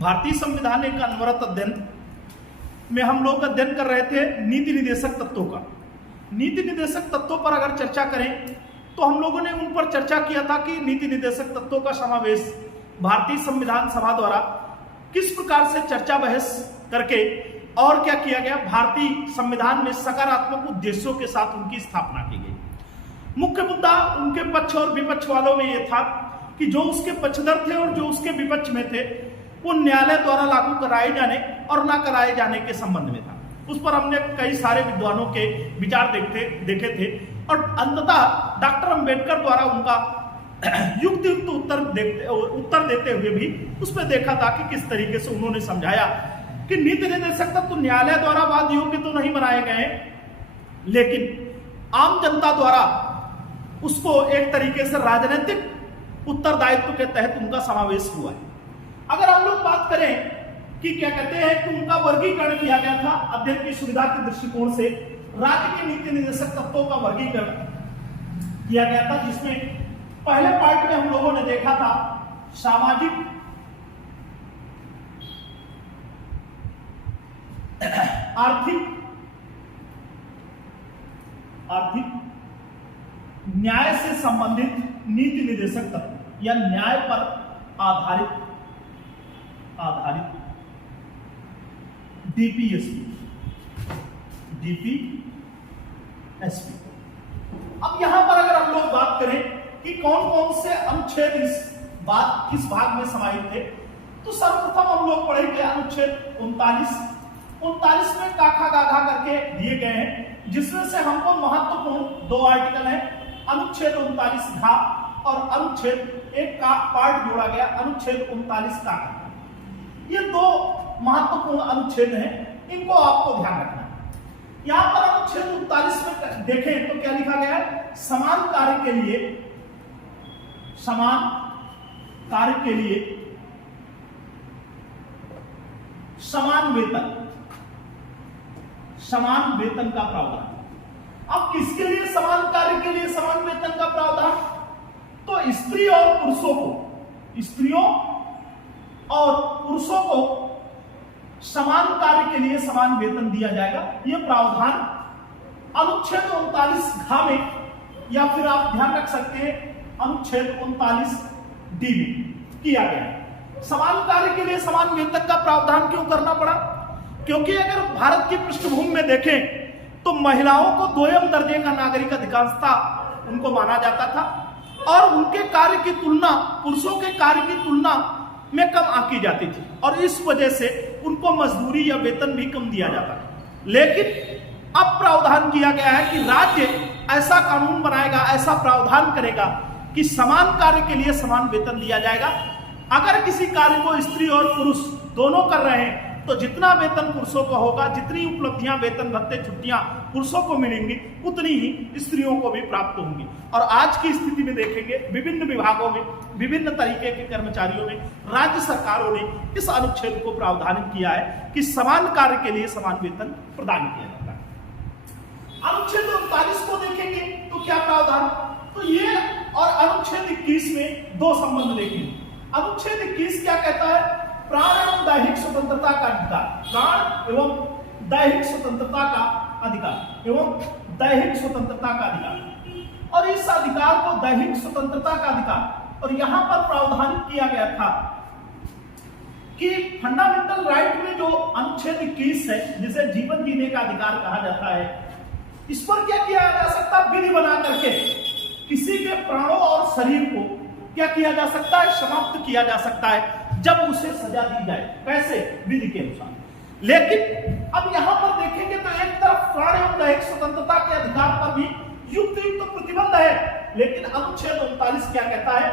भारतीय संविधान एक अनवरत अध्ययन में हम लोग अध्ययन कर रहे थे नीति निर्देशक तत्वों का। नीति निर्देशक तत्वों पर अगर चर्चा करें तो हम लोगों ने उन पर चर्चा किया था कि नीति निर्देशक तत्वों का समावेश भारतीय संविधान सभा द्वारा किस प्रकार से चर्चा बहस करके और क्या किया गया, भारतीय संविधान में सकारात्मक उद्देश्यों के साथ उनकी स्थापना की गई। मुख्य मुद्दा उनके पक्ष और विपक्ष वालों में यह था कि जो उसके पक्षधर थे और जो उसके विपक्ष में थे वो न्यायालय द्वारा लागू कराए जाने और ना कराए जाने के संबंध में था। उस पर हमने कई सारे विद्वानों के विचार देखे थे और अंततः डॉक्टर अंबेडकर द्वारा उनका युक्त उत्तर देते हुए भी उस पर देखा था कि किस तरीके से उन्होंने समझाया कि नीति निर्देशक तत्व तो न्यायालय द्वारा वाद योग्य तो नहीं बनाए गए, लेकिन आम जनता द्वारा उसको एक तरीके से राजनीतिक उत्तरदायित्व के तहत उनका समावेश हुआ है। अगर हम लोग बात करें कि क्या कहते हैं कि उनका वर्गीकरण किया गया था अध्ययन की सुविधा के दृष्टिकोण से, राज्य के नीति निर्देशक तत्वों का वर्गीकरण किया गया था, जिसमें पहले पार्ट में हम लोगों ने देखा था सामाजिक, आर्थिक न्याय से संबंधित नीति निर्देशक तत्व या न्याय पर आधारित डीपीएसपी। अब यहां पर अगर हम लोग बात करें कि कौन कौन से अनुच्छेद इस भाग में समाहित थे, तो सर्वप्रथम हम लोग पढ़ेंगे अनुच्छेद 39 में काखा गाघा करके दिए गए हैं, जिसमें से हमको महत्वपूर्ण 2 आर्टिकल हैं, अनुच्छेद 39 घा और अनुच्छेद 1 का पार्ट जोड़ा गया अनुच्छेद 39 का। ये 2 महत्वपूर्ण अनुच्छेद हैं, इनको आपको ध्यान रखना है। यहां पर अनुच्छेद 39 में देखें तो क्या लिखा गया है, समान कार्य के लिए समान वेतन का प्रावधान। अब किसके लिए समान कार्य के लिए समान वेतन का प्रावधान, तो स्त्रियों और पुरुषों को समान कार्य के लिए समान वेतन दिया जाएगा। यह प्रावधान अनुच्छेद 39 घ में, या फिर आप ध्यान रख सकते हैं अनुच्छेद 39 डी में किया गया। समान कार्य के लिए समान वेतन का प्रावधान क्यों करना पड़ा, क्योंकि अगर भारत की पृष्ठभूमि में देखें तो महिलाओं को 2ym दर्जे का नागरिक अधिकांशता उनको माना जाता था और उनके कार्य की तुलना पुरुषों के कार्य की तुलना में कम आंकी जाती थी और इस वजह से उनको मजदूरी या वेतन भी कम दिया जाता था। लेकिन अब प्रावधान किया गया है कि राज्य ऐसा कानून बनाएगा, ऐसा प्रावधान करेगा कि समान कार्य के लिए समान वेतन दिया जाएगा। अगर किसी कार्य को स्त्री और पुरुष दोनों कर रहे हैं तो जितना वेतन पुरुषों को होगा, जितनी उपलब्धियां, वेतन भत्ते, छुट्टियां पुरुषों को मिलेंगी, उतनी ही स्त्रियों को भी प्राप्त होंगी। और आज की स्थिति में देखेंगे विभिन्न विभागों में, विभिन्न तरीके के कर्मचारियों में राज्य सरकारों ने इस अनुच्छेद को प्रावधानित किया है कि समान कार्य के लिए समान वेतन प्रदान किया जाता है। अनुच्छेद 39 को देखेंगे तो क्या प्रावधान, तो ये और अनुच्छेद 21 में 2 संबंध देखेंगे। अनुच्छेद 21 क्या कहता है, प्राण एवं दैहिक स्वतंत्रता का अधिकार, प्राण एवं दैहिक स्वतंत्रता का अधिकार और इस अधिकार को दैहिक स्वतंत्रता का अधिकार, और यहां पर प्रावधान किया गया था कि फंडामेंटल राइट में जो अनुच्छेद 21 है, जिसे जीवन जीने का अधिकार कहा जाता है, इस पर क्या किया जा सकता है, विधि बना करके किसी के प्राणों और शरीर को क्या किया जा सकता है, समाप्त किया जा सकता है जब उसे सजा दी जाए, कैसे, विधि के अनुसार। लेकिन अब यहां पर देखेंगे तो एक तरफ प्राण एवं दैहिक स्वतंत्रता के अधिकार पर भी युक्त प्रतिबंध है, लेकिन अनुच्छेद 39 क्या कहता है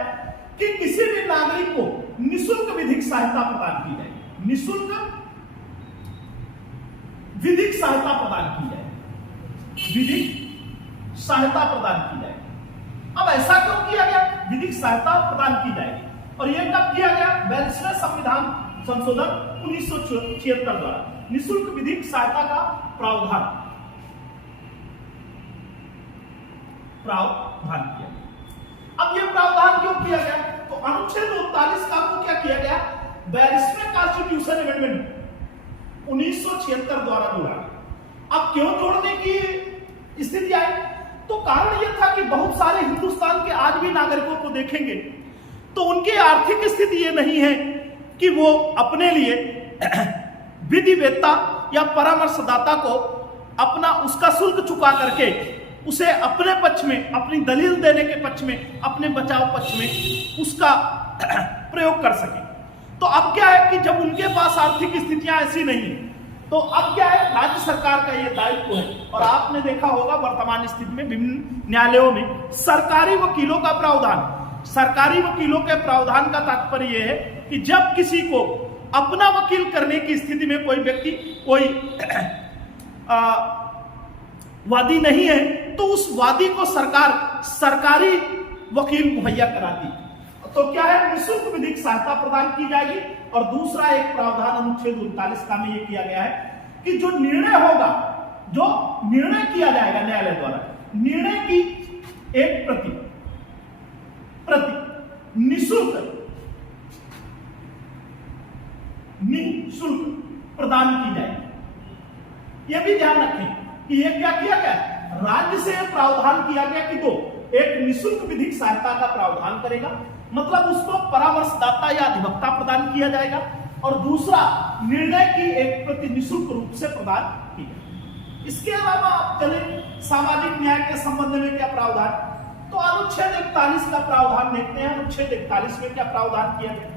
कि किसी भी नागरिक को निःशुल्क विधिक सहायता प्रदान की जाएगी, निःशुल्क विधिक सहायता प्रदान की जाएगी, विधिक सहायता प्रदान की जाएगी। अब ऐसा क्यों किया गया, विधिक सहायता प्रदान की जाएगी, और यह कब किया गया, 42वें संविधान संशोधन 1976 द्वारा निःशुल्क विधिक सहायता का प्रावधान किया गया। अब यह प्रावधान क्यों किया गया, तो अनुच्छेद 39 का को क्या किया गया 42वें कॉन्स्टिट्यूशन अमेंडमेंट 1976 द्वारा जोड़ा। अब क्यों जोड़ने की स्थिति आई? तो कारण यह था कि बहुत सारे हिंदुस्तान के आज भी नागरिकों को देखेंगे तो उनकी आर्थिक स्थिति ये नहीं है कि वो अपने लिए विधि वेत्ता या परामर्शदाता को अपना उसका शुल्क चुका करके उसे अपने पक्ष में, अपनी दलील देने के पक्ष में, अपने बचाव पक्ष में उसका प्रयोग कर सके। तो अब क्या है कि जब उनके पास आर्थिक स्थितियां ऐसी नहीं है तो अब क्या है, राज्य सरकार का ये दायित्व है। और आपने देखा होगा वर्तमान स्थिति में विभिन्न न्यायालयों में सरकारी वकीलों का प्रावधान, सरकारी वकीलों के प्रावधान का तात्पर्य यह है कि जब किसी को अपना वकील करने की स्थिति में कोई व्यक्ति, कोई वादी नहीं है तो उस वादी को सरकार सरकारी वकील मुहैया कराती। तो क्या है, निःशुल्क विधिक सहायता प्रदान की जाएगी। और दूसरा एक प्रावधान अनुच्छेद 39 का में यह किया गया है कि जो निर्णय होगा, जो निर्णय किया जाएगा न्यायालय द्वारा, निर्णय की एक प्रति निःशुल्क प्रदान की जाएगी। यह भी ध्यान रखें कि यह क्या किया गया, राज्य से प्रावधान किया गया कि एक निःशुल्क विधिक सहायता का प्रावधान करेगा, मतलब उसको परामर्शदाता या अधिवक्ता प्रदान किया जाएगा। और दूसरा, निर्णय की एक प्रति निःशुल्क रूप से प्रदान की जाएगी। इसके अलावा आप चले सामाजिक न्याय के संबंध में क्या प्रावधान, तो अनुच्छेद 41 का प्रावधान देखते हैं। अनुच्छेद 41 में क्या प्रावधान किया गया?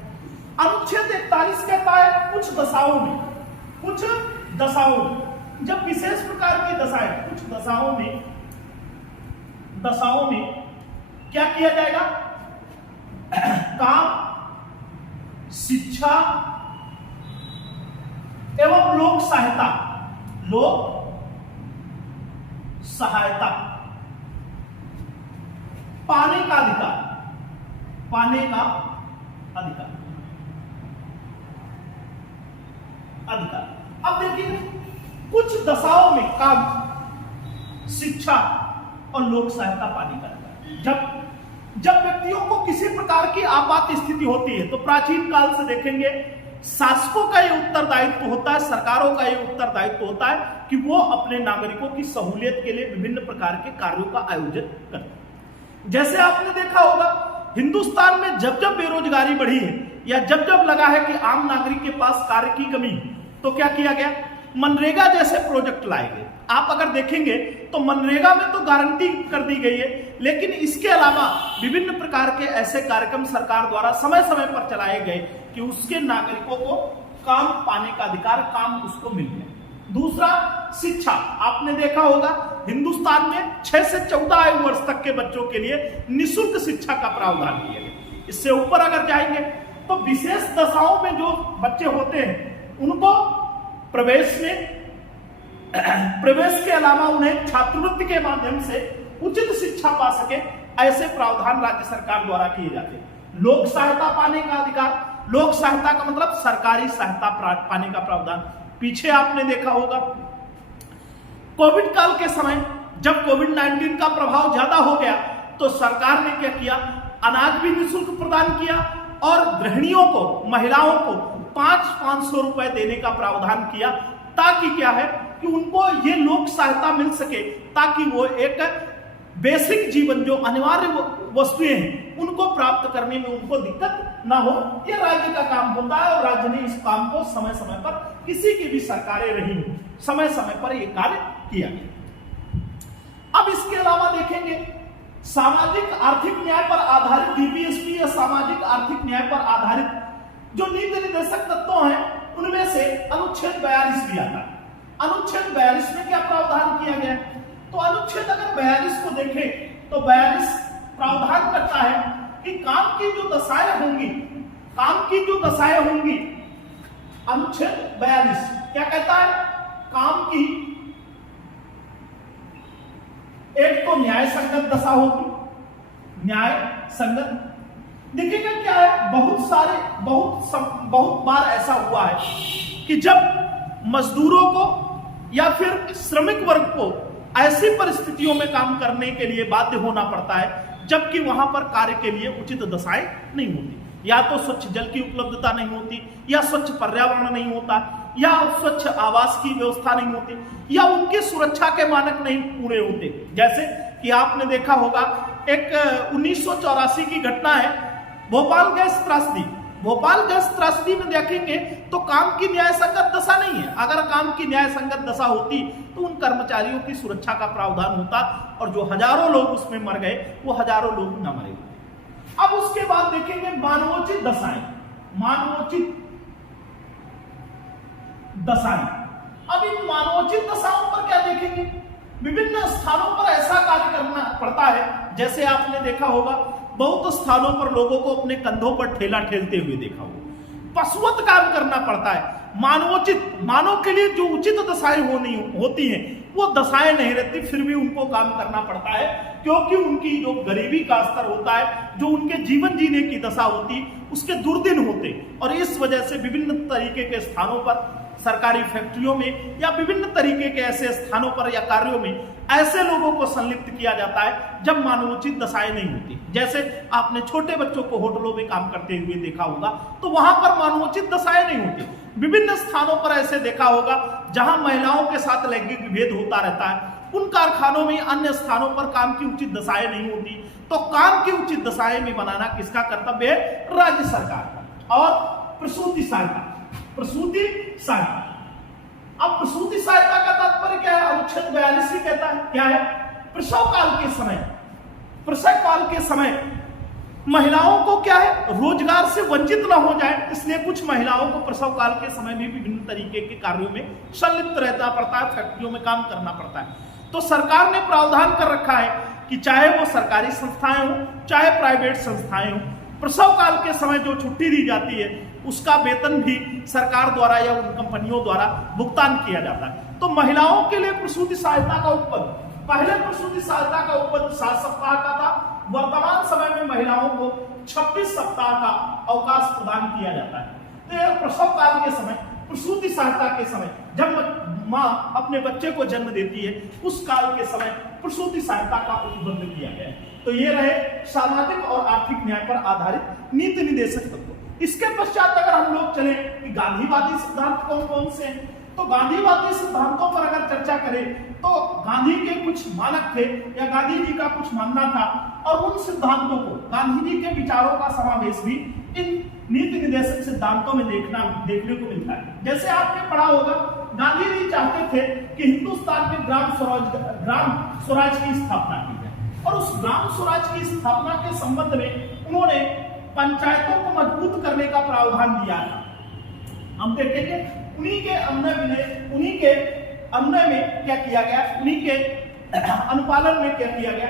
अनुच्छेद 41 कहता है कुछ दशाओं में जब विशेष प्रकार की दशाएं, कुछ दशाओं में क्या किया जाएगा, काम, शिक्षा एवं लोक सहायता पाने का अधिकार। अब देखिए, कुछ दशाओं में काम, शिक्षा और लोक सहायता पाने का अधिकार। जब व्यक्तियों को किसी प्रकार की आपात स्थिति होती है तो प्राचीन काल से देखेंगे शासकों का यह उत्तरदायित्व होता है, सरकारों का यह उत्तरदायित्व होता है कि वो अपने नागरिकों की सहूलियत के लिए विभिन्न प्रकार के कार्यों का आयोजन करते हैं। जैसे आपने देखा होगा हिंदुस्तान में जब जब बेरोजगारी बढ़ी है या जब जब लगा है कि आम नागरिक के पास कार्य की कमी, तो क्या किया गया, मनरेगा जैसे प्रोजेक्ट लाए गए। आप अगर देखेंगे तो मनरेगा में तो गारंटी कर दी गई है, लेकिन इसके अलावा विभिन्न प्रकार के ऐसे कार्यक्रम सरकार द्वारा समय समय पर चलाए गए कि उसके नागरिकों को काम पाने का अधिकार, काम उसको मिल गया। दूसरा, शिक्षा। आपने देखा होगा हिंदुस्तान में 6 से 14 आयु वर्ष तक के बच्चों के लिए निःशुल्क शिक्षा का प्रावधान किया गया। इससे ऊपर अगर जाएंगे तो विशेष दशाओं में जो बच्चे होते हैं उनको प्रवेश के अलावा उन्हें छात्रवृत्ति के माध्यम से उचित शिक्षा पा सके, ऐसे प्रावधान राज्य सरकार द्वारा किए जाते हैं। लोक सहायता पाने का अधिकार, लोक सहायता का मतलब सरकारी सहायता पाने का प्रावधान। पीछे आपने देखा होगा कोविड काल के समय जब कोविड-19 का प्रभाव ज्यादा हो गया तो सरकार ने क्या किया, अनाज भी निःशुल्क प्रदान किया और गृहिणियों को, महिलाओं को 500 रुपए देने का प्रावधान किया, ताकि क्या है कि उनको ये लोक सहायता मिल सके, ताकि वो एक बेसिक जीवन, जो अनिवार्य वस्तुएं हैं, उनको प्राप्त करने में उनको दिक्कत ना हो। ये राज्य का काम होता है और राज्य ने इस काम को समय समय पर, किसी की भी सरकारें रही समय समय पर यह कार्य किया गया। अब इसके अलावा देखेंगे सामाजिक आर्थिक न्याय पर आधारित डीपीएसपी या सामाजिक आर्थिक न्याय पर आधारित जो नीति निर्देशक तत्व हैं, उनमें से अनुच्छेद 42 भी आता है। अनुच्छेद 42 में क्या प्रावधान किया गया, तो अनुच्छेद अगर 42 को देखें तो 42 प्रावधान करता है कि काम की जो दशाएं होंगी, अनुच्छेद 42 क्या कहता है, काम की एक तो न्याय संगत दशा होगी, न्याय संगत। देखिएगा क्या है, बहुत बार ऐसा हुआ है कि जब मजदूरों को या फिर श्रमिक वर्ग को ऐसी परिस्थितियों में काम करने के लिए बाध्य होना पड़ता है जबकि वहां पर कार्य के लिए उचित दशाएं नहीं होती। या तो स्वच्छ जल की उपलब्धता नहीं होती, या स्वच्छ पर्यावरण नहीं होता, या स्वच्छ आवास की व्यवस्था नहीं होती, या उनकी सुरक्षा के मानक नहीं पूरे होते। जैसे कि आपने देखा होगा एक 1984 की घटना है, भोपाल गैस त्रासदी। भोपाल गैस त्रासदी में देखेंगे तो काम की न्याय संगत दशा नहीं है। अगर काम की न्याय संगत दशा होती तो उन कर्मचारियों की सुरक्षा का प्रावधान होता और जो हजारों लोग उसमें मर गए वो हजारों लोग न मरे। अब उसके बाद देखेंगे मानवोचित दशाएं। मानवोचित दशाएं, अब इन मानवोचित दशाओं पर क्या देखेंगे, विभिन्न स्थानों पर ऐसा कार्य करना पड़ता है। जैसे आपने देखा होगा बहुत स्थानों पर लोगों को अपने कंधों पर ठेला ठेलते हुए देखा होगा, पशुवत काम करना पड़ता है। मानवोचित, मानव के लिए जो उचित दशाएं होती हैं वो दशाएं नहीं रहती, फिर भी उनको काम करना पड़ता है, क्योंकि उनकी जो गरीबी का स्तर होता है, जो उनके जीवन जीने की दशा होती, उसके दुर्दिन होते। और इस वजह से विभिन्न तरीके के स्थानों पर, सरकारी फैक्ट्रियों में या विभिन्न तरीके के ऐसे स्थानों पर या कार्यों में ऐसे लोगों को संलिप्त किया जाता है जब मानवोचित दशाएं नहीं होती। जैसे आपने छोटे बच्चों को होटलों में काम करते हुए देखा होगा, तो वहां पर मानवोचित दशाएं नहीं होती। विभिन्न स्थानों पर ऐसे देखा होगा जहां महिलाओं के साथ लैंगिक विभेद होता रहता है, उन कारखानों में, अन्य स्थानों पर काम की उचित दशाएं नहीं होती। तो काम की उचित दशाएं में बनाना किसका कर्तव्य है? राज्य सरकार का। और प्रसूति सहायता, प्रसूति सहायता, अब प्रसूति सहायता का तात्पर्य क्या है? अनुच्छेद 42 कहता है क्या है? प्रसव काल के समय, प्रसव काल के समय महिलाओं को क्या है, रोजगार से वंचित ना हो जाए, इसलिए कुछ महिलाओं को प्रसव काल के समय भी विभिन्न तरीके के कार्यों में संलिप्त रहना पड़ता है, फैक्ट्रियों में काम करना पड़ता है। तो सरकार ने प्रावधान कर रखा है कि चाहे वो सरकारी संस्थाएं हो चाहे प्राइवेट संस्थाएं हो, प्रसव काल के समय जो छुट्टी दी जाती है उसका वेतन भी सरकार द्वारा या उन कंपनियों द्वारा भुगतान किया जाता है। तो महिलाओं के लिए प्रसूति सहायता का उपपद, पहले प्रसूति सहायता का उपपद 7 सप्ताह का था, वर्तमान समय में महिलाओं को 26 सप्ताह का अवकाश प्रदान किया जाता है। तो प्रसव काल के समय, प्रसूति सहायता के समय, जब मां अपने बच्चे को जन्म देती है उस काल के समय प्रसूति सहायता का उपबंध किया गया है। तो ये रहे सामाजिक और आर्थिक न्याय पर आधारित नीति निर्देशक तत्व। इसके पश्चात अगर हम लोग चले कि गांधीवादी सिद्धांत कौन कौन से हैं, तो गांधीवादी सिद्धांतों पर अगर चर्चा करें तो गांधी के कुछ मानक थे या गांधी जी का कुछ मानना था, और उन सिद्धांतों को, गांधी जी के विचारों का समावेश भी इन नीति निर्देशक सिद्धांतों में देखने को मिलता है। जैसे आपने पढ़ा होगा, गांधी जी चाहते थे कि हिंदुस्तान में ग्राम स्वराज की स्थापना की जाए, और उस ग्राम स्वराज की स्थापना के संबंध में उन्होंने पंचायतों को मजबूत करने का प्रावधान दिया था। हम देखेंगे उन्हीं के अन्वय में क्या किया गया, उन्हीं के अनुपालन में क्या किया गया,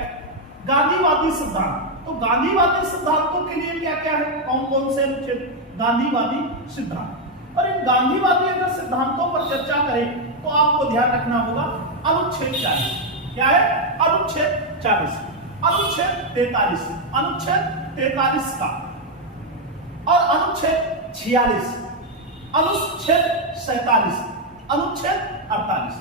गांधीवादी सिद्धांत। तो गांधीवादी सिद्धांतों के लिए क्या क्या है, कौन कौन से अनुच्छेद? गांधीवादी सिद्धांत। और इन गांधीवादी अगर सिद्धांतों पर चर्चा करें तो आपको ध्यान रखना होगा अनुच्छेद 40 क्या है, अनुच्छेद 40, अनुच्छेद 43, अनुच्छेद 43 का, और अनुच्छेद 46, अनुच्छेद 47, अनुच्छेद 48।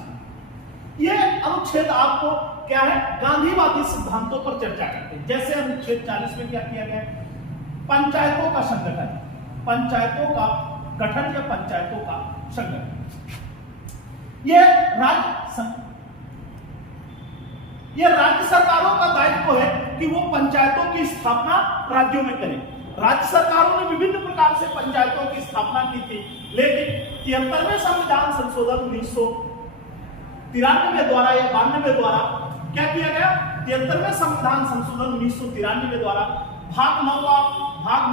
ये अनुच्छेद आपको क्या है, गांधीवादी सिद्धांतों पर चर्चा करते हैं। जैसे अनुच्छेद 40 में क्या किया गया, पंचायतों का संगठन, पंचायतों का गठन या पंचायतों का संगठन, यह राज्य सरकारों का दायित्व है कि वो पंचायतों की स्थापना राज्यों में करें। राज्य सरकारों ने विभिन्न प्रकार से पंचायतों की स्थापना की थी, लेकिन 73वें संविधान संशोधन 1993 द्वारा या 92 द्वारा क्या किया गया, 73वें संविधान संशोधन 1993 द्वारा भाग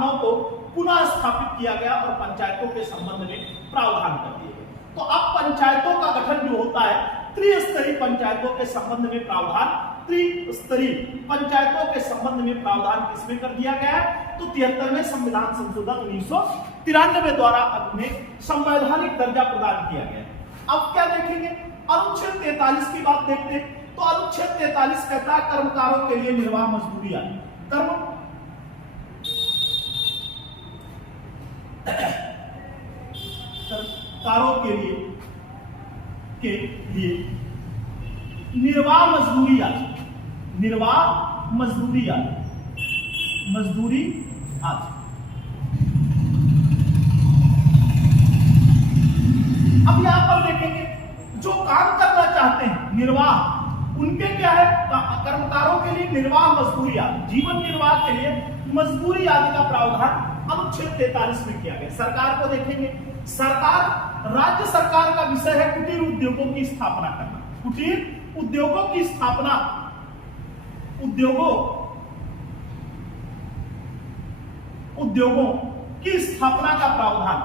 9 को पुनः स्थापित किया गया और पंचायतों के संबंध में प्रावधान कर दिए गए। तो अब पंचायतों का गठन जो होता है, त्रिस्तरीय पंचायतों के संबंध में प्रावधान, त्रिस्तरीय पंचायतों के संबंध में प्रावधान किसमें कर दिया गया है, तो 73वें संविधान संशोधन 1993 द्वारा उन्हें संवैधानिक दर्जा प्रदान किया गया। अब क्या देखेंगे, अनुच्छेद 43 की बात देखते हैं। तो अनुच्छेद 43 कहता है कर्मकारों के लिए निर्वाह मजदूरी आदि, कर्मकारों के लिए निर्वाह मजदूरी आदि, निर्वाह मजदूरी आदि, मजदूरी आदि। निर्वाह उनके क्या है, कर्मकारों के लिए निर्वाह मजदूरी आदि, जीवन निर्वाह के लिए मजदूरी आदि का प्रावधान अनुच्छेद 43 में किया गया। सरकार को देखेंगे, सरकार, राज्य सरकार का विषय है कुटीर उद्योगों की स्थापना करना। कुटीर उद्योगों की स्थापना, उद्योगों की स्थापना का प्रावधान,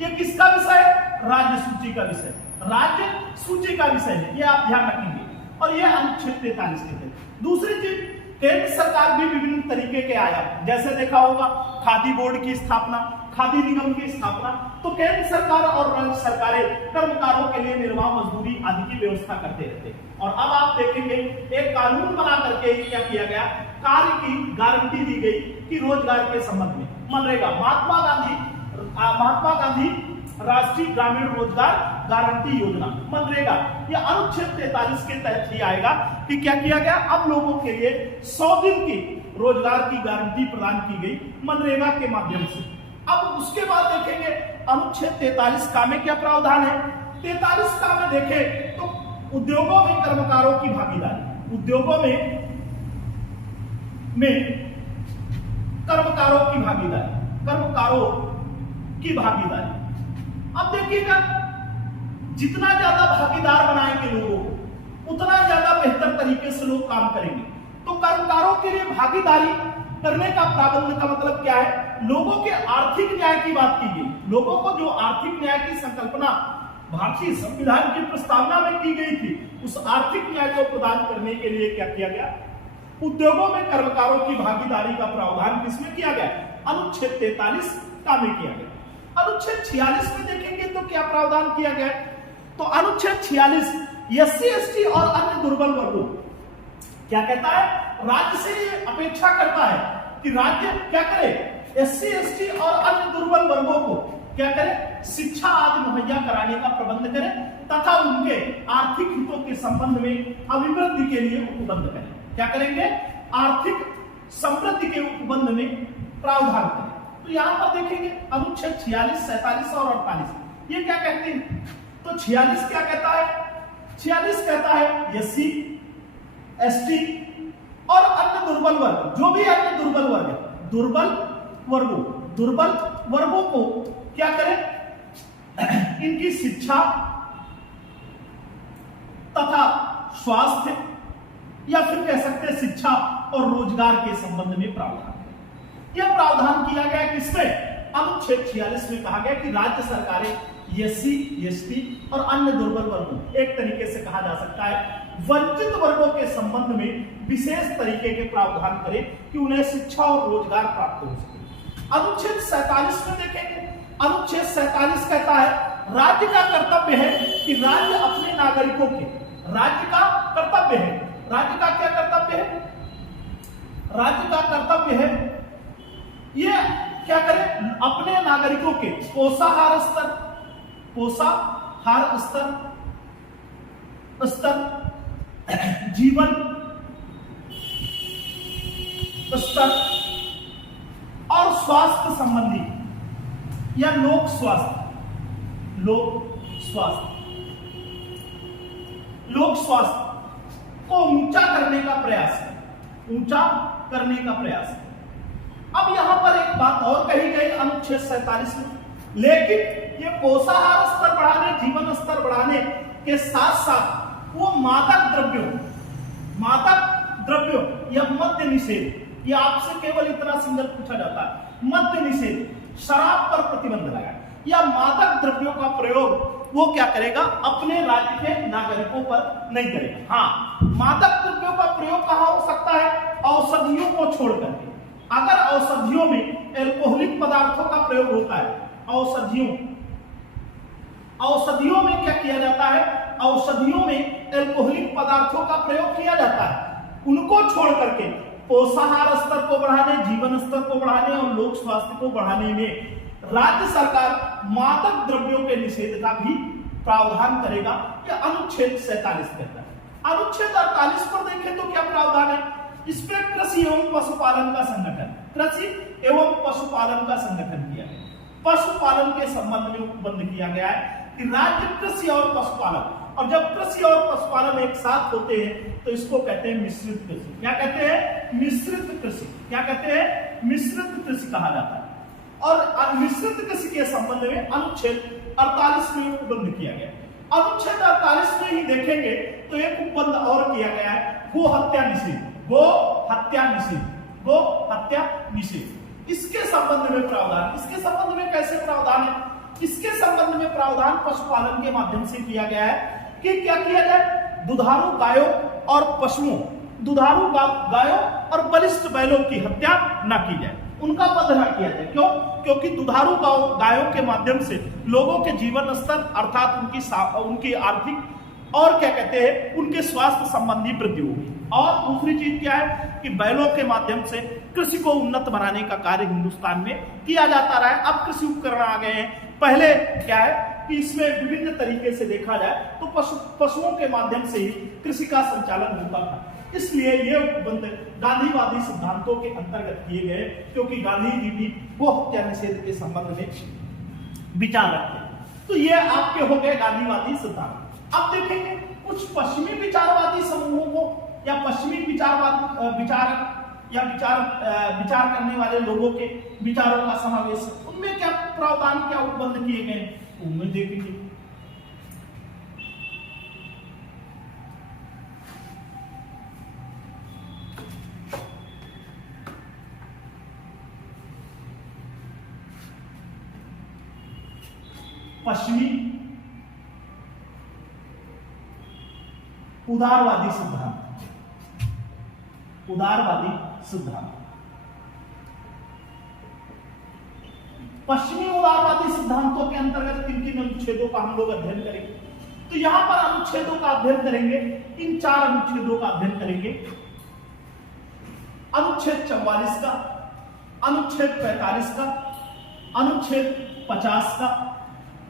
ये किसका विषय है, राज्य सूची का विषय, राज्य सूची का विषय है, ये आप ध्यान रखेंगे। और ये अनुच्छेद 43 के तहत। दूसरी चीज, केंद्र सरकार भी विभिन्न तरीके के आया, जैसे देखा होगा खादी बोर्ड की स्थापना, खादी निगम की स्थापना। तो केंद्र सरकार और राज्य सरकारें कर्मकारों के लिए निर्वाह मजदूरी आदि की व्यवस्था करते रहते। और अब आप देखेंगे एक कानून बना करके क्या किया गया, कार्य की गारंटी दी गई कि रोजगार के संबंध में मनरेगा, महात्मा गांधी राष्ट्रीय ग्रामीण रोजगार गारंटी योजना मनरेगा, यह अनुच्छेद 43 के तहत ही आएगा कि क्या किया गया, अब लोगों के लिए 100 दिन की रोजगार की गारंटी प्रदान की गई मनरेगा के माध्यम से। अब उसके बाद देखेंगे अनुच्छेद 43 का में क्या प्रावधान है। 43 का में देखें तो उद्योगों में कर्मकारों की भागीदारी, उद्योगों में कर्मकारों की भागीदारी। अब देखिएगा, जितना ज्यादा भागीदार बनाएंगे लोगों को, उतना ज्यादा बेहतर तरीके से लोग काम करेंगे। तो कर्मकारों के लिए भागीदारी करने का प्रावधान का मतलब क्या है, लोगों के आर्थिक न्याय की बात की गई। लोगों को जो आर्थिक न्याय की संकल्पना भारतीय संविधान की प्रस्तावना में की गई थी, उस आर्थिक न्याय को प्रदान करने के लिए क्या किया गया, उद्योगों में कर्मकारों की भागीदारी का प्रावधान किसमें किया गया, अनुच्छेद 43 का में किया गया। अनुच्छेद 46 में देखेंगे तो क्या प्रावधान किया गया, तो अनुच्छेद 46 एससी एसटी और अन्य दुर्बल वर्गों क्या कहता है, राज्य से अपेक्षा करता है कि राज्य क्या करे, एससी एसटी और अन्य दुर्बल वर्गों को क्या करे, शिक्षा आदि मुहैया कराने का प्रबंध करे तथा उनके आर्थिक हितों के संबंध में अभिवृद्धि के लिए उपबंध करें। क्या करेंगे, आर्थिक समृद्धि के उपबंध में प्रावधान करें। तो यहां पर देखेंगे अनुच्छेद 46, 47 और 48 ये क्या कहते हैं, तो 46 क्या कहता है, 46 कहता है एससी एसटी और अन्य दुर्बल वर्ग, जो भी अन्य दुर्बल वर्ग है, दुर्बल वर्गों को क्या करें, इनकी शिक्षा तथा स्वास्थ्य या फिर कह सकते हैं शिक्षा और रोजगार के संबंध में प्रावधान। यह प्रावधान किया गया किसमें, अनुच्छेद 46 में कहा गया कि राज्य सरकारें एससी एसटी और अन्य दुर्बल वर्गों, एक तरीके से कहा जा सकता है वंचित वर्गों के संबंध में विशेष तरीके के प्रावधान करें कि उन्हें शिक्षा और रोजगार प्राप्त हो सके। अनुच्छेद 47 में देखेंगे, अनुच्छेद 47 कहता है राज्य का कर्तव्य है कि राज्य अपने नागरिकों के, राज्य का कर्तव्य है, राज्य का क्या कर्तव्य है, राज्य का कर्तव्य है ये क्या करे, अपने नागरिकों के पोषाहार स्तर जीवन स्तर और स्वास्थ्य संबंधी या लोक स्वास्थ्य को ऊंचा करने का प्रयास है। अब यहां पर एक बात और कही गई अनुच्छेद 47 में, लेकिन ये पोषाहार स्तर बढ़ाने, जीवन स्तर बढ़ाने के साथ साथ वो मादक द्रव्यों या मद्य निषेध, ये आपसे केवल इतना सिंगल पूछा जाता है, मद्य निषेध, शराब पर प्रतिबंध लगाए या मादक द्रव्यों का प्रयोग वो क्या करेगा, अपने राज्य के नागरिकों पर नहीं करेगा। हाँ, मादक द्रव्यों का प्रयोग कहां हो सकता है, औषधियों को छोड़ करके। अगर औषधियों में एल्कोहलिक पदार्थों का प्रयोग होता है, औषधियों में क्या किया जाता है, औषधियों में एल्कोहलिक पदार्थों का प्रयोग किया जाता है, उनको छोड़ करके पोषाहार स्तर को बढ़ाने, जीवन स्तर को बढ़ाने और लोक स्वास्थ्य को बढ़ाने में राज्य सरकार मादक द्रव्यों के निषेध का भी प्रावधान करेगा। यह अनुच्छेद 47 कहता है। अनुच्छेद 48 पर देखें तो क्या प्रावधान है, इसमें कृषि एवं पशुपालन का संगठन, कृषि एवं पशुपालन का संगठन किया गया। पशुपालन के संबंध में उपबंध किया गया है कि राज्य कृषि और पशुपालन और जब कृषि और पशुपालन एक साथ होते हैं तो इसको कहते हैं मिश्रित कृषि। क्या कहते हैं? मिश्रित कृषि। क्या कहते हैं? मिश्रित कृषि कहा जाता है। और मिश्रित कृषि के संबंध में अनुच्छेद 48 में उपबंध किया गया। अनुच्छेद 48 में ही देखेंगे तो एक उपबंध और किया गया है, गो हत्या निषेध। गो हत्या निषेध, गो हत्या निषेध। इसके संबंध में प्रावधान, इसके संबंध में कैसे प्रावधान है? इसके संबंध में प्रावधान पशुपालन के माध्यम से किया गया है कि क्या किया जाए? दुधारू गायों और पशुओं, दुधारू गायों और बलिष्ठ बैलों की हत्या न की जाए, उनका वध न किया जाए। क्यों? क्योंकि दुधारू गायों के माध्यम से लोगों के जीवन स्तर अर्थात उनकी आर्थिक और क्या कहते हैं उनके स्वास्थ्य संबंधी वृद्धि होगी। और दूसरी चीज क्या है कि बैलों के माध्यम से कृषि को उन्नत बनाने का कार्य हिंदुस्तान में किया जाता रहा है। अब कृषि उपकरण आ गए हैं। पहले क्या है कि इसमें विभिन्न तरीके से देखा जाए तो पशुओं के माध्यम से ही कृषि का संचालन होता था। इसलिए ये उपबंध गांधीवादी सिद्धांतों के अंतर्गत किए गए, क्योंकि गांधी जी भी गो हत्या निषेध के संबंध में विचार रखते हैं। तो ये आपके हो गए गांधीवादी सिद्धांत। अब देखेंगे कुछ पश्चिमी विचारवादी समूहों को या पश्चिमी विचार करने वाले लोगों के विचारों का समावेश, उनमें क्या प्रावधान, क्या उपबंध किए गए, उनमें देखेंगे। पश्चिमी उदारवादी सिद्धांत, उदारवादी सिद्धांत। पश्चिमी उदारवादी सिद्धांतों के अंतर्गत किन किन अनुच्छेदों का हम लोग अध्ययन करेंगे? तो यहां पर अनुच्छेदों का अध्ययन करेंगे, इन 4 अनुच्छेदों का अध्ययन करेंगे। अनुच्छेद 44 का, अनुच्छेद 45 का, अनुच्छेद 50 का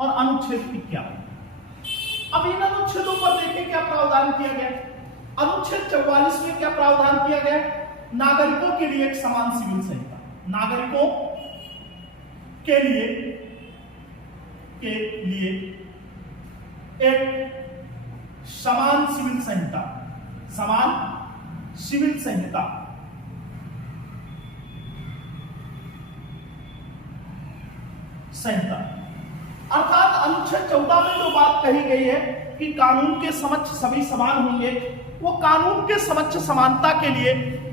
और अनुच्छेद 51। अब इन अनुच्छेदों पर देखें क्या प्रावधान किया गया। अनुच्छेद 44 में क्या प्रावधान किया गया? नागरिकों के लिए एक समान सिविल संहिता, नागरिकों के लिए एक समान सिविल संहिता, समान सिविल संहिता। अर्थात अनुच्छेद 14 में जो बात कही गई है कि कानून के समक्ष सभी समान होंगे, वो कानून के समक्ष समानता के लिए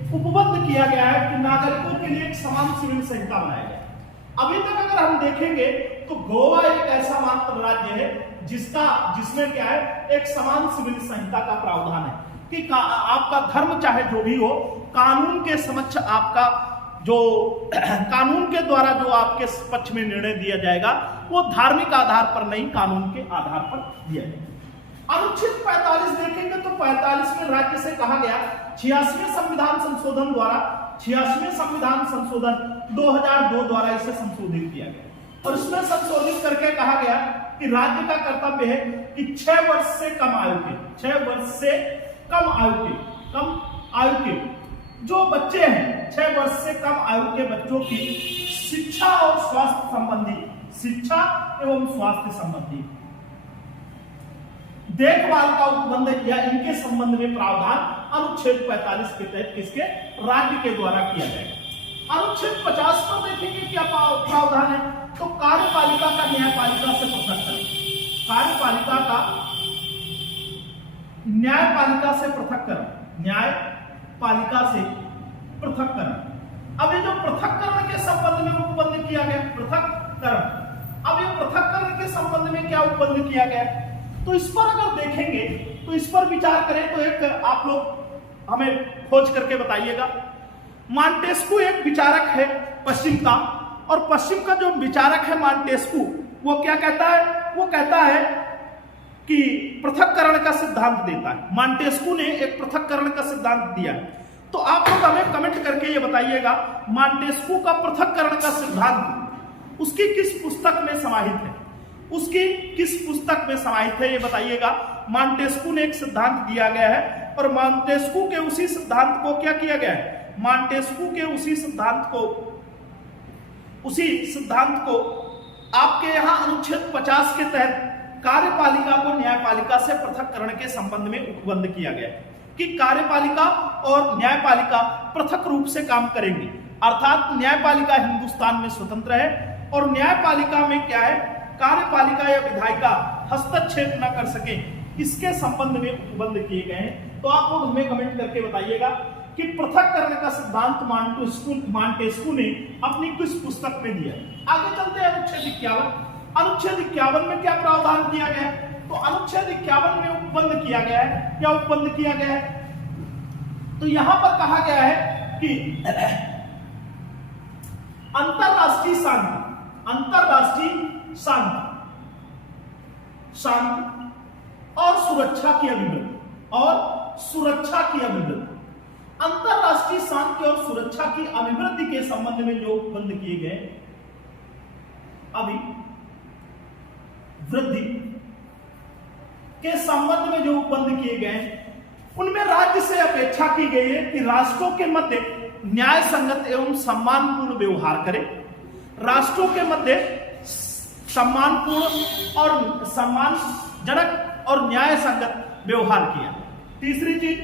उपबंध किया गया है कि नागरिकों के लिए एक समान सिविल संहिता बनाया गया। अभी तक अगर हम देखेंगे तो गोवा एक ऐसा मात्र राज्य है जिसमें क्या है एक समान सिविल संहिता का प्रावधान है कि आपका धर्म चाहे जो भी हो, कानून के समक्ष आपका जो कानून के द्वारा जो आपके पक्ष में निर्णय दिया जाएगा वो धार्मिक आधार पर नहीं, कानून के आधार पर दिया जाएगा। अनुच्छेद 45 देखेंगे तो 45 में राज्य से कहा गया 86वें संविधान संशोधन द्वारा 86वें संविधान संशोधन 2002 द्वारा इसे संशोधित किया गया और इसमें संशोधित करके कहा गया कि राज्य का कर्तव्य है कि 6 वर्ष से कम आयु के, 6 वर्ष से कम आयु के जो बच्चे हैं, 6 वर्ष से कम आयु के बच्चों की शिक्षा और स्वास्थ्य संबंधी, शिक्षा एवं स्वास्थ्य संबंधी देखभाल का उपबंध या इनके संबंध में प्रावधान अनुच्छेद 45 के तहत किसके राज्य के द्वारा किया जाएगा। अनुच्छेद 50 पर देखेंगे क्या प्रावधान है, तो कार्यपालिका का न्यायपालिका से पृथक्करण, कार्यपालिका का न्यायपालिका से पृथक्करण, न्यायपालिका से पृथक्करण। अब ये जो पृथक्करण के संबंध में उपबंध किया गया, पृथक्करण, अब ये पृथक्करण के संबंध में क्या उपबंध किया गया, तो इस पर अगर देखेंगे तो इस पर विचार करें तो एक आप लोग हमें खोज करके बताइएगा। मॉन्टेस्क्यू एक विचारक है पश्चिम का, और पश्चिम का जो विचारक है मॉन्टेस्क्यू वो क्या कहता है, वो कहता है कि पृथक्करण का सिद्धांत देता है। मॉन्टेस्क्यू ने एक पृथक्करण का सिद्धांत दिया है। तो आप लोग हमें कमेंट करके ये बताइएगा मॉन्टेस्क्यू का पृथक्करण का सिद्धांत उसकी किस पुस्तक में समाहित है, उसकी किस पुस्तक में समाहित है ये बताइएगा। मॉन्टेस्क्यू ने एक सिद्धांत दिया गया है और मॉन्टेस्क्यू के उसी सिद्धांत को क्या किया गया है, मॉन्टेस्क्यू के उसी सिद्धांत को आपके यहां अनुच्छेद 50 के तहत कार्यपालिका को न्यायपालिका से पृथककरण के संबंध में उपबंध किया गया है कि कार्यपालिका और न्यायपालिका पृथक रूप से काम करेंगी, अर्थात न्यायपालिका हिंदुस्तान में स्वतंत्र है और न्यायपालिका में क्या है, कार्यपालिका या विधायिका हस्तक्षेप न कर सके, इसके संबंध में उपबंध किए गए हैं। तो आप लोग हमें कमेंट करके बताइएगा कि पृथककरण का सिद्धांत मॉन्टेस्क्यू ने अपनी किस पुस्तक में दिया। आगे चलते हैं अनुच्छेद 51। अनुच्छेद 51 में क्या प्रावधान किया गया है? तो अनुच्छेद 51 में उपबंध किया गया है। क्या उपबंध किया गया है? तो यहां पर कहा गया है कि अंतरराष्ट्रीय शांति और सुरक्षा की अभिवृद्धि, अंतरराष्ट्रीय शांति और सुरक्षा की अभिवृद्धि के संबंध में जो उपबंध किए गए, वृद्धि के संबंध में जो उपबंध किए गए, उनमें राज्य से अपेक्षा की गई है कि राष्ट्रों के मध्य न्याय संगत एवं सम्मानपूर्ण व्यवहार करे, राष्ट्रों के मध्य सम्मानपूर्ण और सम्मानजनक और न्याय संगत व्यवहार किया। तीसरी चीज,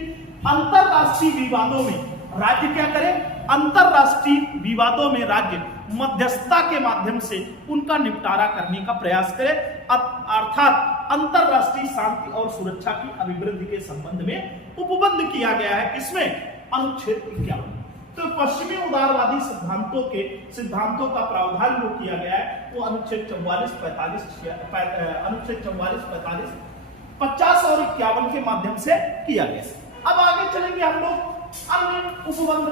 अंतरराष्ट्रीय विवादों में राज्य क्या करे, अंतरराष्ट्रीय विवादों में राज्य मध्यस्थता के माध्यम से उनका निपटारा करने का प्रयास करे, अर्थात अंतरराष्ट्रीय शांति और सुरक्षा की अभिवृद्धि के संबंध में उपबंध किया गया है। किसमें? अनुच्छेद 51। तो पश्चिमी उदारवादी सिद्धांतों का प्रावधान जो किया गया है वो अनुच्छेद 44, 45, 50 और 51 के माध्यम से किया गया। अब आगे चलेंगे हम लोग अन्य उपबंध,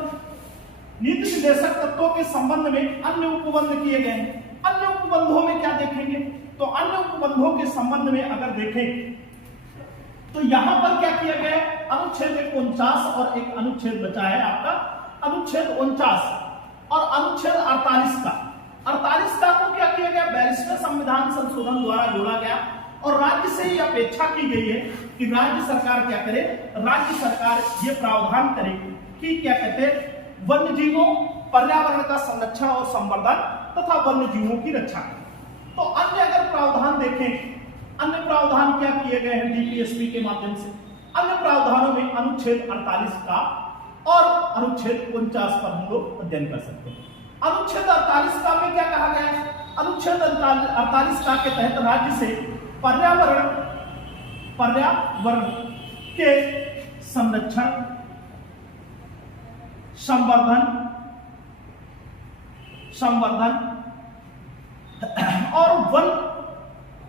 नीति निर्देशक तत्वों के संबंध में अन्य उपबंध किए गए हैं। अन्य उपबंधों में क्या देखेंगे? तो अन्य उपबंधों के संबंध में अगर देखें तो यहां पर क्या किया गया है, अनुच्छेद 49 और एक अनुच्छेद बचा है आपका अनुच्छेद 49 और अनुच्छेद 48 का को क्या किया गया, 42वें संविधान संशोधन द्वारा जोड़ा गया और राज्य से ये अपेक्षा की गई है कि राज्य सरकार क्या करे, राज्य सरकार ये प्रावधान करे कि क्या कहते हैं, वन्यजीवों पर्यावरण का संरक्षण और संवर्धन तथा वन्यजीवों की रक्षा करे। तो अन्य अगर प्रावधान देखें, अन्य प्रावधान क्या किए गए हैं डीपीएसपी के माध्यम से, अन्य प्रावधानों में अनुच्छेद 48 का और अनुच्छेद 49 पर हम लोग अध्ययन कर सकते हैं। अनुच्छेद 48 का में क्या कहा गया है, अनुच्छेद 48 का के तहत राज्य से पर्यावरण के संरक्षण, संवर्धन और वन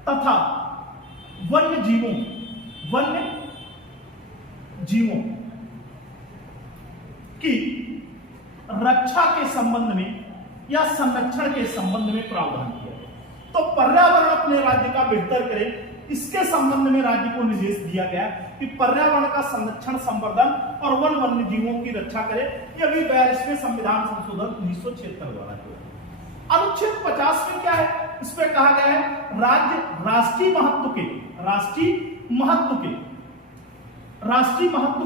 तथा वन्य जीवों की रक्षा के संबंध में या संरक्षण के संबंध में प्रावधान किया। तो पर्यावरण अपने राज्य का बेहतर करे, इसके संबंध में राज्य को निर्देश दिया गया कि पर्यावरण का संरक्षण, संवर्धन और वन्य जीवों की रक्षा करे। यह भी 42वें संविधान संशोधन 1976 द्वारा किया। अनुच्छेद 50 में क्या है, इसमें कहा गया है राष्ट्रीय महत्व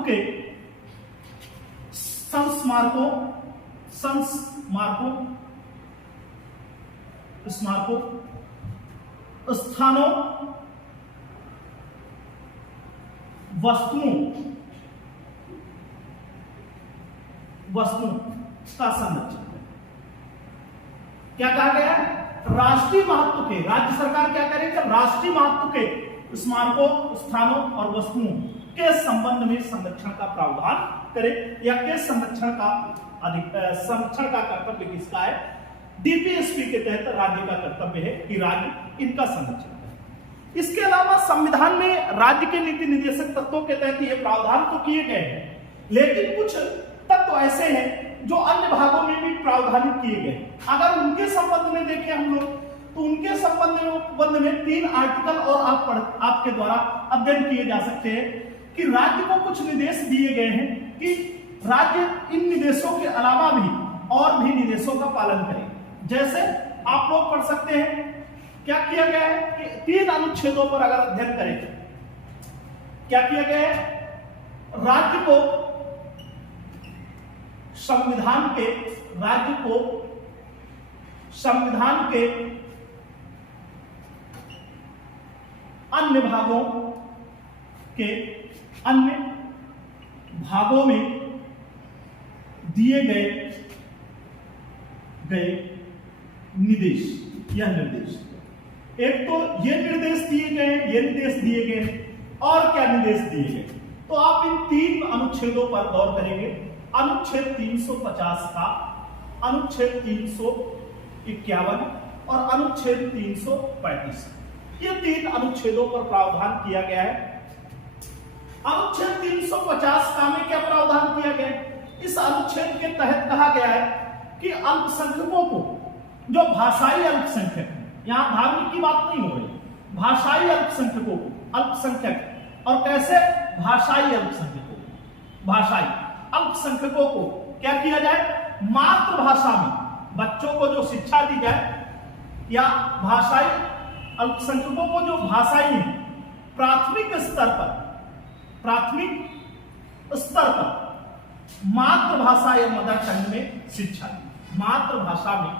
के स्मारकों, स्थानों, वस्तुओं का संरक्षण। क्या कहा गया? राष्ट्रीय महत्व के, राज्य सरकार क्या करेगा, राष्ट्रीय महत्व के स्मारकों, स्थानों और वस्तुओं के संबंध में संरक्षण का प्रावधान करे, या के संरक्षण का कर्तव्य किसका है, डीपीएसपी के तहत राज्य का कर्तव्य है कि राज्य इनका संरक्षण करे। इसके अलावा संविधान में राज्य के नीति निर्देशक तत्वों के तहत ये प्रावधान तो किए गए हैं, लेकिन कुछ तत्व ऐसे हैं जो अन्य भागों में भी प्रावधानित किए गए। अगर उनके संबंध में देखें हम लोग, तो उनके संबंध में 3 आर्टिकल और आपके द्वारा अध्ययन किए जा सकते हैं कि राज्य को कुछ निर्देश दिए गए हैं कि राज्य इन निर्देशों के अलावा भी और भी निर्देशों का पालन करे। जैसे आप लोग पढ़ सकते हैं, क्या किया गया है कि 3 अनुच्छेदों पर अगर अध्ययन करें, क्या किया गया है, राज्य को संविधान के अन्य भागों में दिए गए निर्देश या निर्देश। एक तो ये निर्देश दिए गए, ये निर्देश दिए गए, और क्या निर्देश दिए गए। तो आप इन 3 अनुच्छेदों पर गौर करेंगे। अनुच्छेद 350 का, अनुच्छेद 351 और अनुच्छेद 335, ये 3 अनुच्छेदों पर प्रावधान किया गया है। अनुच्छेद 350 का में क्या प्रावधान किया गया है? इस अनुच्छेद के तहत कहा गया है कि अल्पसंख्यकों को, जो भाषाई अल्पसंख्यक, यहां धार्मिक की बात नहीं हो रही, भाषाई अल्पसंख्यकों को, अल्पसंख्यक और कैसे भाषाई अल्पसंख्यकों, भाषाई अल्पसंख्यकों को क्या किया जाए, मातृभाषा में बच्चों को जो शिक्षा दी जाए, या भाषाई अल्पसंख्यकों को जो भाषाई है प्राथमिक स्तर पर मातृभाषा या मदर टंग में शिक्षा, मातृभाषा में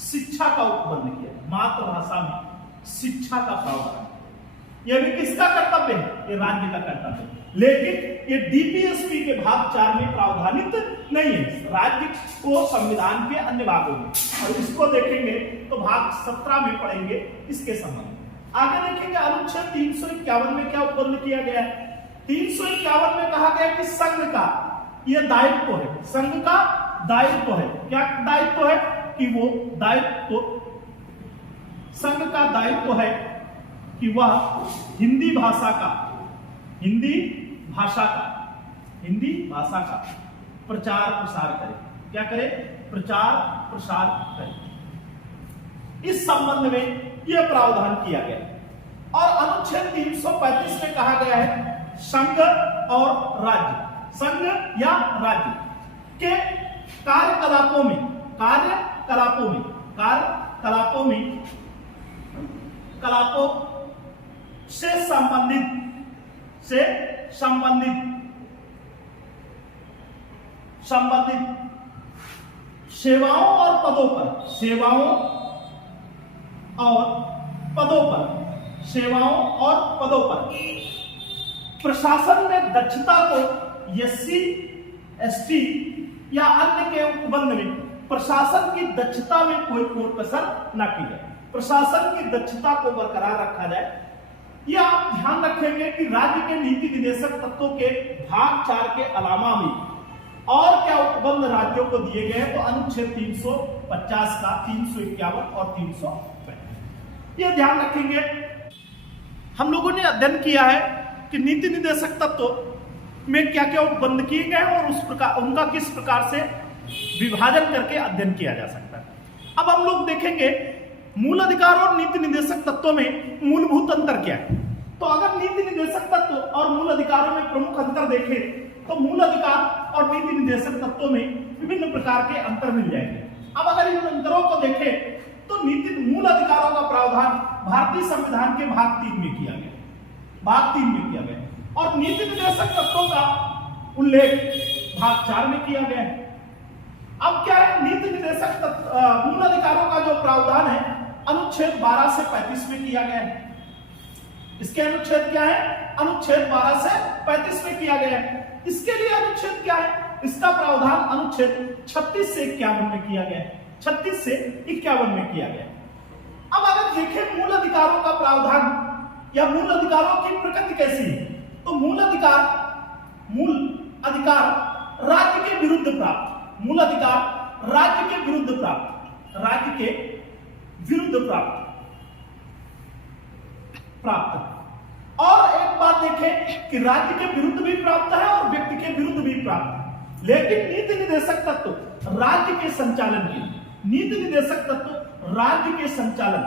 शिक्षा का उपबंध किया, मातृभाषा में शिक्षा का प्रावधान। यह भी किसका कर्तव्य है? ये राज्य का कर्तव्य है। लेकिन ये डीपीएसपी के भाग 4 में प्रावधानित नहीं है, राज्य को संविधान के अन्य भागों में, और इसको देखेंगे तो भाग 17 में पढ़ेंगे इसके संबंध में। आगे देखेंगे अनुच्छेद 351 में क्या उपबंध किया गया है। 351 में कहा गया कि संघ का यह दायित्व है, संघ का दायित्व है, क्या दायित्व है कि वो दायित्व, संघ का दायित्व है कि वह हिंदी भाषा का प्रचार प्रसार करे। क्या करे? प्रचार प्रसार करे। इस संबंध में यह प्रावधान किया गया। और अनुच्छेद 335 में कहा गया है संघ और राज्य, संघ या राज्य के कार्यकलापों से संबंधित सेवाओं और पदों पर प्रशासन में दक्षता को एससी एसटी या अन्य के उपबंध में प्रशासन की दक्षता में कोई कसर न की जाए, प्रशासन की दक्षता को बरकरार रखा जाए। यह आप ध्यान रखेंगे कि राज्य के नीति निर्देशक तत्वों के भाग 4 के अलावा भी और क्या उपबंध राज्यों को दिए गए हैं। तो अनुच्छेद 350 का, 351 और 335 यह ध्यान रखेंगे। हम लोगों ने अध्ययन किया है कि नीति निर्देशक तत्व में क्या क्या उपबंध किए गए और उस प्रकार उनका किस प्रकार से विभाजन करके अध्ययन किया जा सकता है। अब हम लोग देखेंगे मूल अधिकार और नीति निर्देशक तत्वों में मूलभूत अंतर क्या है। तो अगर नीति निर्देशक तत्व और मूल अधिकारों में प्रमुख अंतर देखें तो मूल अधिकार और नीति निर्देशक तत्वों में विभिन्न प्रकार के अंतर मिल जाएंगे। अब अगर इन अंतरों को देखें तो मूल अधिकारों का प्रावधान भारतीय संविधान के भाग 3 में किया गया, और नीति निर्देशक तत्वों का उल्लेख भाग 4 में किया गया है। अब क्या है, नीति निर्देशक मूल अधिकारों का जो प्रावधान है अनुच्छेद 12 से 35 में किया गया है। इसके अनुच्छेद क्या है? अनुच्छेद 12 से 35 में किया गया है। इसके लिए अनुच्छेद क्या है? इसका प्रावधान अनुच्छेद 36 से 51 में किया गया है, 36 से 51 में किया गया है। अब अगर देखें मूल अधिकारों का प्रावधान या मूल अधिकारों की प्रकृति कैसी है, तो मूल अधिकार राज्य के विरुद्ध प्राप्त, मूल अधिकार राज्य के विरुद्ध प्राप्त। और एक बात देखें कि राज्य के विरुद्ध भी प्राप्त है और व्यक्ति के विरुद्ध भी प्राप्त है। लेकिन नीति निर्देशक तत्व राज्य के संचालन के लिए, नीति निर्देशक तत्व राज्य के संचालन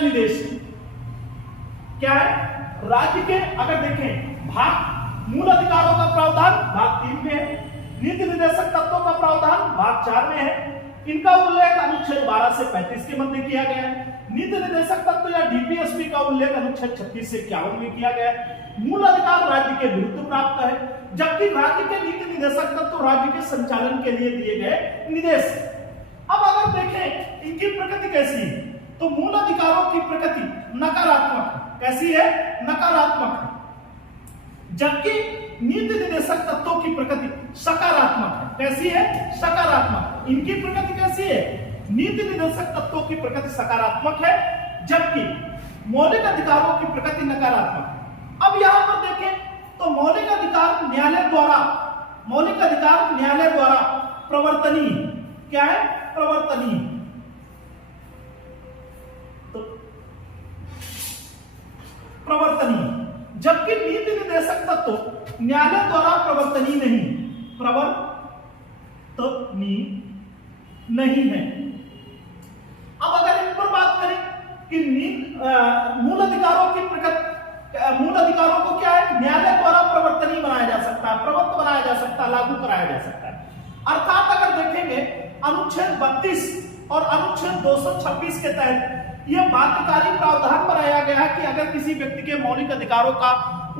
निर्देश क्या है? राज्य के अगर देखें भाग मूल अधिकारों का प्रावधान भाग 3 में है, नीति निर्देशक तत्वों का प्रावधान भाग 4 में है। इनका उल्लेख अनुच्छेद 12 से 35 के मध्य किया गया है। नीति निर्देशक तत्व या डीपीएसपी का उल्लेख अनुच्छेद 36 से 51 में किया गया है। मूल अधिकार राज्य के विरुद्ध प्राप्त है, जबकि राज्य के नीति निदेशक तत्व तो राज्य के संचालन के लिए दिए गए निर्देश। अब अगर देखें इनकी प्रकृति कैसी है, तो मूल अधिकारों की प्रकृति नकारात्मक है। कैसी है? नकारात्मक है। जबकि नीति निदेशक तत्वों की प्रकृति सकारात्मक है। कैसी है? सकारात्मक। इनकी प्रकृति कैसी है? नीति निदेशक तत्वों की प्रकृति सकारात्मक है, जबकि मौलिक अधिकारों की प्रकृति नकारात्मक है। अब यहां पर देखें तो मौलिक अधिकार न्यायालय द्वारा प्रवर्तनीय। क्या है? प्रवर्तनीय। तो प्रवर्तनीय, जबकि नीति निदेशक तत्व न्यायालय द्वारा प्रवर्तनीय नहीं है। अब अगर इन पर बात करें कि मूल अधिकारों को क्या है? न्यायालय द्वारा प्रवर्तनीय बनाया जा सकता है, प्रवृत्त बनाया जा सकता है, लागू कराया जा सकता है। अर्थात अगर देखेंगे अनुच्छेद 32 और अनुच्छेद 226 के तहत यह बाध्यकारी प्रावधान बनाया गया है कि अगर किसी व्यक्ति के मौलिक अधिकारों का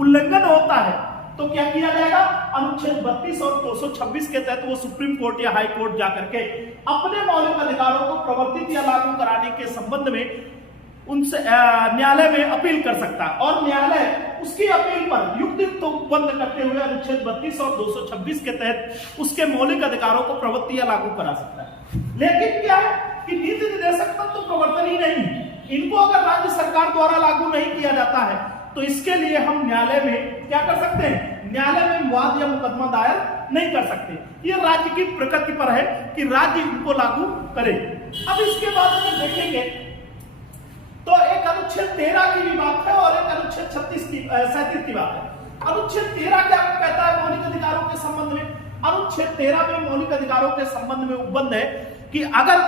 उल्लंघन होता है तो क्या किया जाएगा? अनुच्छेद 32 और 226 के तहत वो सुप्रीम कोर्ट या हाई कोर्ट जाकर के अपने मौलिक अधिकारों को प्रवर्तित या लागू कराने के संबंध में उनसे न्यायालय में अपील कर सकता है, और न्यायालय उसकी अपील पर युक्ति बंद करते हुए अनुच्छेद 32 और 226 के तहत उसके मौलिक अधिकारों को प्रवृत्ति या लागू करा सकता है। लेकिन क्या है कि नीति निदेशक तत्व तो प्रवर्तनीय नहीं, इनको अगर राज्य सरकार द्वारा लागू नहीं किया जाता है तो इसके लिए हम न्यायालय में क्या कर सकते हैं? न्यायालय में वाद या मुकदमा दायर नहीं कर सकते। ये राज्य की प्रकृति पर है कि राज्य इनको लागू करे। अब इसके बाद अगर देखेंगे तो एक अनुच्छेद 13 की भी बात है और एक अनुच्छेद 37 की बात है। अनुच्छेद 13 क्या कहता है मौलिक अधिकारों के संबंध में? अनुच्छेद 13 में मौलिक अधिकारों के संबंध में उपबंध है कि अगर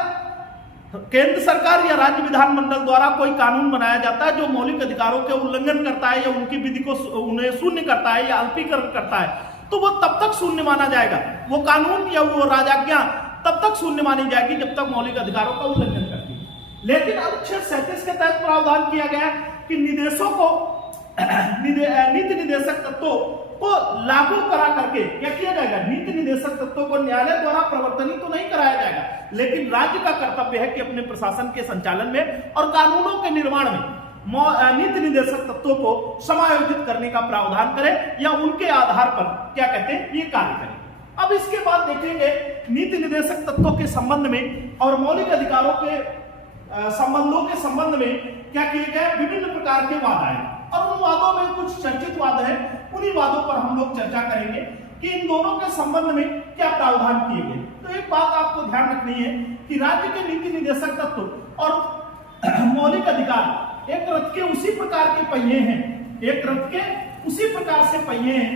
केंद्र सरकार या राज्य विधानमंडल द्वारा कोई कानून बनाया जाता है जो मौलिक अधिकारों के उल्लंघन करता है या उनकी विधि को उन्हें शून्य करता है या अल्पीकरण करता है, तो वो तब तक शून्य माना जाएगा। वो कानून या वो राजाज्ञा तब तक शून्य मानी जाएगी जब तक मौलिक अधिकारों का उल्लंघन करती है। लेकिन अनुच्छेद 37 के तहत प्रावधान किया गया कि निर्देशों को नीति निदेशक तत्वों को लागू करा करके क्या किया जाएगा? नीति निदेशक तत्वों को न्यायालय द्वारा प्रवर्तनीय तो नहीं कराया जाएगा, लेकिन राज्य का कर्तव्य है कि अपने प्रशासन के संचालन में और कानूनों के निर्माण में नीति निदेशक तत्वों को समायोजित करने का प्रावधान करे या उनके आधार पर क्या कहते हैं ये कार्य करें। अब इसके बाद देखेंगे नीति निदेशक तत्वों के संबंध में और मौलिक अधिकारों के संबंधों के संबंध में क्या किए गए? विभिन्न प्रकार के वाद आए और उन वादों में कुछ चर्चित वाद है, उन्हीं वादों पर हम लोग चर्चा करेंगे कि इन दोनों के संबंध में क्या प्रावधान किए गए। तो एक बात आपको ध्यान रखनी है कि राज्य के नीति निदेशक तत्व और मौलिक अधिकार एक रथ के उसी प्रकार के पहिए हैं, एक रथ के उसी प्रकार से पहिए हैं।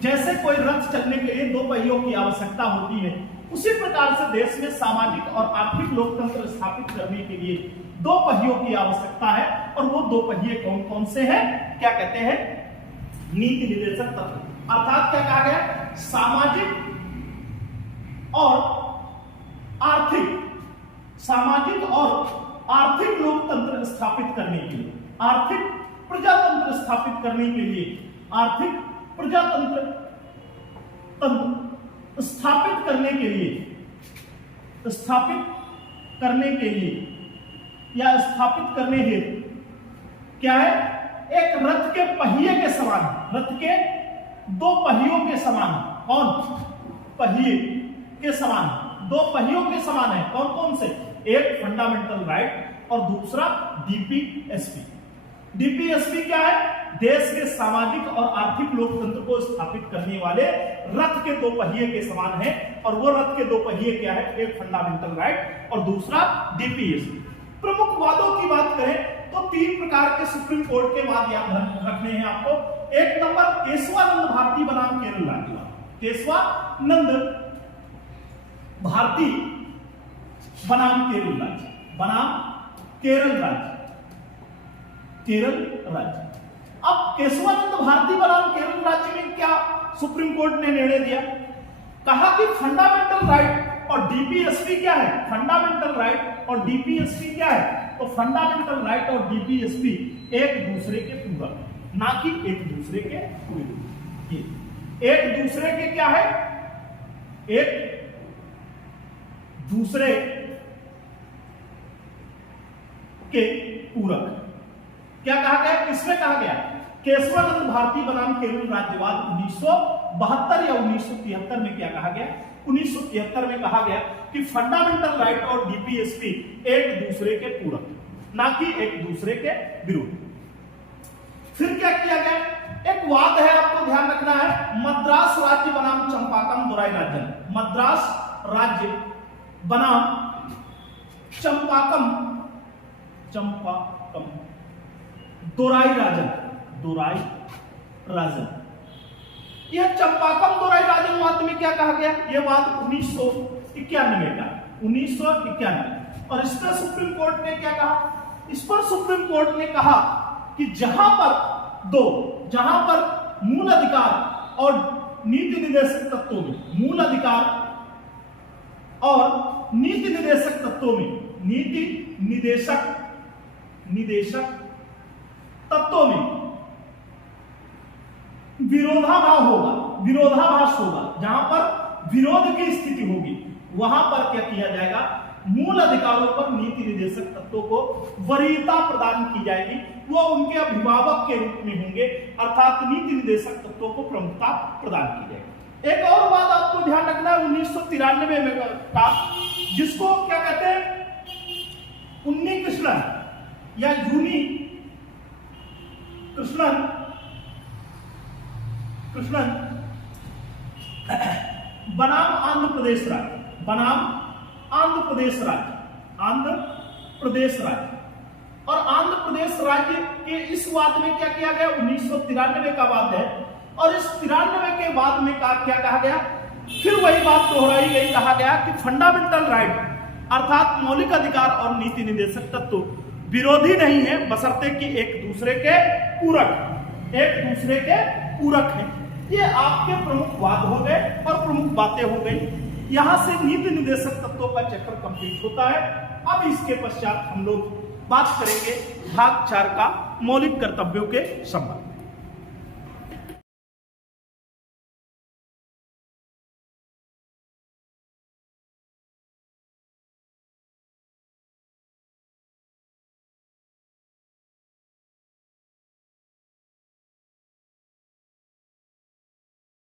जैसे कोई रथ चलने के लिए दो पहियों की आवश्यकता होती है, उसी प्रकार से देश में सामाजिक और आर्थिक लोकतंत्र स्थापित करने के लिए दो पहियों की आवश्यकता है, और वो दो पहिए कौन कौन से हैं? क्या कहते हैं? नीति निदेशक तत्व। अर्थात क्या कहा गया? सामाजिक और आर्थिक लोकतंत्र स्थापित करने के लिए, आर्थिक प्रजातंत्र स्थापित करने के लिए, आर्थिक प्रजातंत्र स्थापित करने के लिए या स्थापित करने हेतु क्या है? एक रथ के पहिए के समान, रथ के दो पहियों के समान। कौन? पहिए के समान, दो पहियों के समान है। कौन कौन से? एक फंडामेंटल राइट और दूसरा डीपीएसपी। डीपीएसपी क्या है? देश के सामाजिक और आर्थिक लोकतंत्र को स्थापित करने वाले रथ के दो पहिए के समान है, और वो रथ के दो पहिए क्या है? एक फंडामेंटल राइट और दूसरा डीपीएसपी। प्रमुख वादों की बात करें तो तीन प्रकार के सुप्रीम कोर्ट के वाद याद रखने हैं आपको। एक नंबर केशवानंद भारती बनाम केरल राज्य। केशवानंद भारती बनाम केरल राज्य, बनाम केरल राज्य, केरल राज्य। अब केशवानंद भारती बनाम केरल राज्य में क्या सुप्रीम कोर्ट ने निर्णय दिया? कहा कि फंडामेंटल राइट और डीपीएसपी क्या है? फंडामेंटल राइट और डीपीएसपी क्या है? तो फंडामेंटल राइट और डीपीएसपी एक दूसरे के पूरक, ना कि एक दूसरे के विरुद्ध। ये एक दूसरे के क्या है, एक दूसरे के पूरक। क्या कहा गया, किसमें कहा गया, केशवानंद भारती बनाम केरल राज्यवाद 1972 या 1973 में क्या कहा गया, 1973 में कहा गया कि फंडामेंटल राइट और डीपीएसपी एक दूसरे के पूरक, ना कि एक दूसरे के विरुद्ध। फिर क्या किया गया, एक वाद है, आपको ध्यान रखना है, मद्रास राज्य बनाम चंपाकम दोराईराजन, मद्रास राज्य बनाम चंपाकम दोराईराजन, यह चंपाकम दोराईराजन वाद में क्या कहा गया, यह वाद 1991 का, 1991। और इस पर सुप्रीम कोर्ट ने क्या कहा, इस पर सुप्रीम कोर्ट ने कहा कि जहां पर मूल अधिकार और नीति निदेशक तत्वों में, मूल अधिकार और नीति निदेशक तत्वों में, नीति निदेशक तत्वों में विरोधाभास होगा, जहां पर विरोध की स्थिति होगी, वहां पर क्या किया जाएगा, मूल अधिकारों पर नीति निदेशक तत्वों को वरीयता प्रदान की जाएगी, वो उनके अभिभावक के रूप में होंगे, अर्थात नीति निदेशक तत्वों को प्रमुखता प्रदान की जाएगी। एक और बात आपको ध्यान रखना है 1993 में का, जिसको क्या कहते हैं, उन्नी कृष्णन या यूनी कृष्णन बनाम आंध्र प्रदेश राज्य, आंध्र प्रदेश राज्य। और आंध्र प्रदेश राज्य के इस वाद में क्या किया गया, 1993 का वाद है, और इस 93 के वाद में क्या कहा गया, फिर वही बात दोहराई गई, कहा गया कि फंडामेंटल राइट अर्थात मौलिक अधिकार और नीति निदेशक तत्व विरोधी नहीं है, बशर्ते कि एक दूसरे के पूरक हैं। ये आपके प्रमुख वाद हो गए और प्रमुख बातें हो गई। यहां से नीति निदेशक तत्वों का चक्र कंप्लीट होता है। अब इसके पश्चात हम लोग बात करेंगे भाग 4 का मौलिक कर्तव्यों के संबंध।